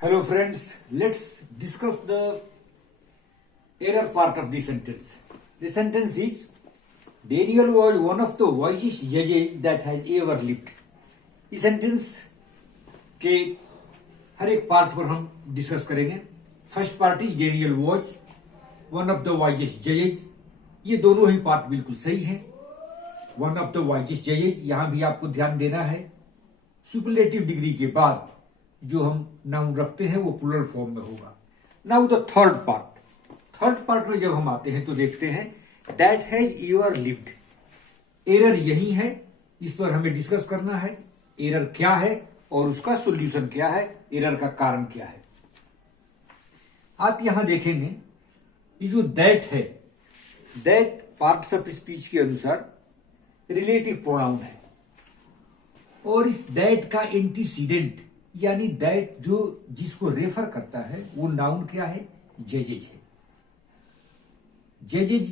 Hello friends, let's discuss the error part of the sentence. The sentence is, Daniel was one of the wisest judges that has ever lived. इस sentence के हर एक part पर हम discuss करेंगे. First part is Daniel was one of the wisest जजेज. ये दोनों ही पार्ट बिल्कुल सही है. वन ऑफ द वाइजेस्ट जजेज, यहां भी आपको ध्यान देना है. सुपरलेटिव डिग्री के बाद जो हम नाउन रखते हैं वो प्लूरल फॉर्म में होगा. नाउ द थर्ड पार्ट में जब हम आते हैं तो देखते हैं that has ever lived. Error यही है, इस पर हमें डिस्कस करना है. एरर क्या है और उसका सॉल्यूशन क्या है, एरर का कारण क्या है. आप यहां देखेंगे ये जो दैट है, दैट पार्ट्स ऑफ स्पीच के अनुसार रिलेटिव प्रोनाउन है. और इस दैट का एंटीसीडेंट यानी दैट जो जिसको रेफर करता है वो नाउन क्या है, जजेज है. जजेज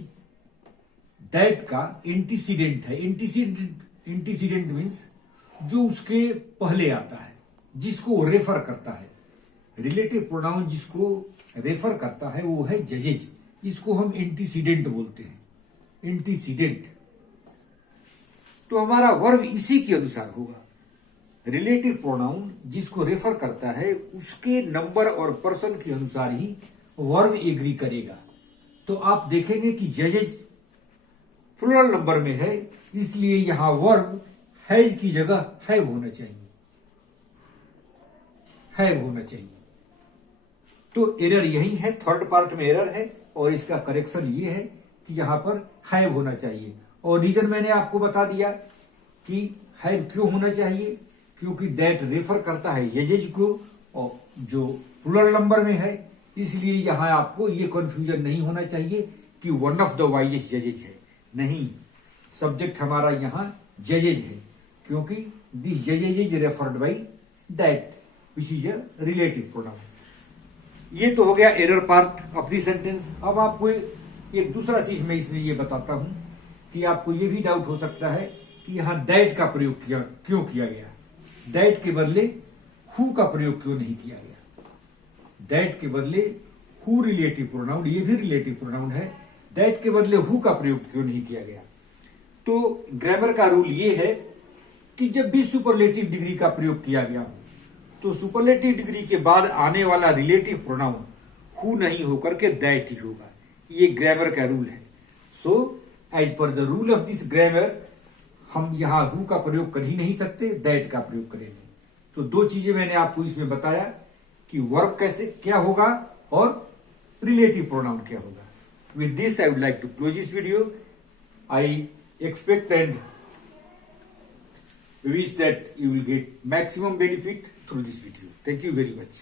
दैट का एंटीसीडेंट है. एंटीसीडेंट मीन्स जो उसके पहले आता है, जिसको रेफर करता है. रिलेटिव प्रोनाउन जिसको रेफर करता है वो है जजेज. इसको हम एंटीसीडेंट बोलते हैं. एंटीसीडेंट तो हमारा वर्ब इसी के अनुसार होगा. रिलेटिव प्रोनाउन जिसको रेफर करता है उसके नंबर और पर्सन के अनुसार ही वर्ब एग्री करेगा. तो आप देखेंगे कि जजेज प्लूरल नंबर में है, इसलिए यहां वर्ब हैज की जगह हैव होना चाहिए. हैव होना चाहिए. तो एरर यही है, थर्ड पार्ट में एरर है और इसका करेक्शन ये है कि यहां पर हैव होना चाहिए. और रीजन मैंने आपको बता दिया कि हैव क्यों होना चाहिए, क्योंकि दैट रेफर करता है जजेज को और जो प्लूरल नंबर में है, इसलिए यहां आपको ये कंफ्यूजन नहीं होना चाहिए कि वन ऑफ द वाइजेस्ट जजेज है. नहीं, सब्जेक्ट हमारा यहां जजेज है, क्योंकि दिस जजेज is referred by that which is a relative pronoun. ये तो हो गया error part of the sentence. अब आपको एक दूसरा चीज मैं इसमें ये बताता हूं कि आपको ये भी डाउट हो सकता है कि यहां दैट का प्रयोग क्यों किया गया. दैट के बदले हु का प्रयोग क्यों नहीं किया गया. दैट के बदले हु रिलेटिव प्रोनाउन, ये भी रिलेटिव प्रोनाउन है. दैट के बदले हु का प्रयोग क्यों नहीं किया गया. तो ग्रामर का रूल ये है कि जब भी सुपरलेटिव डिग्री का प्रयोग किया गया हो तो सुपरलेटिव डिग्री के बाद आने वाला रिलेटिव प्रोनाउन हु नहीं होकर के दैट ही होगा. ये ग्रामर का रूल है. So as per the rule of this grammar हम यहां हु का प्रयोग कर ही नहीं सकते, दैट का प्रयोग करेंगे. तो दो चीजें मैंने आपको इसमें बताया कि वर्ब कैसे क्या होगा और रिलेटिव प्रोनाउन क्या होगा. With this I would like to close this video. I expect and wish that you will get maximum benefit through this video. Thank you very much.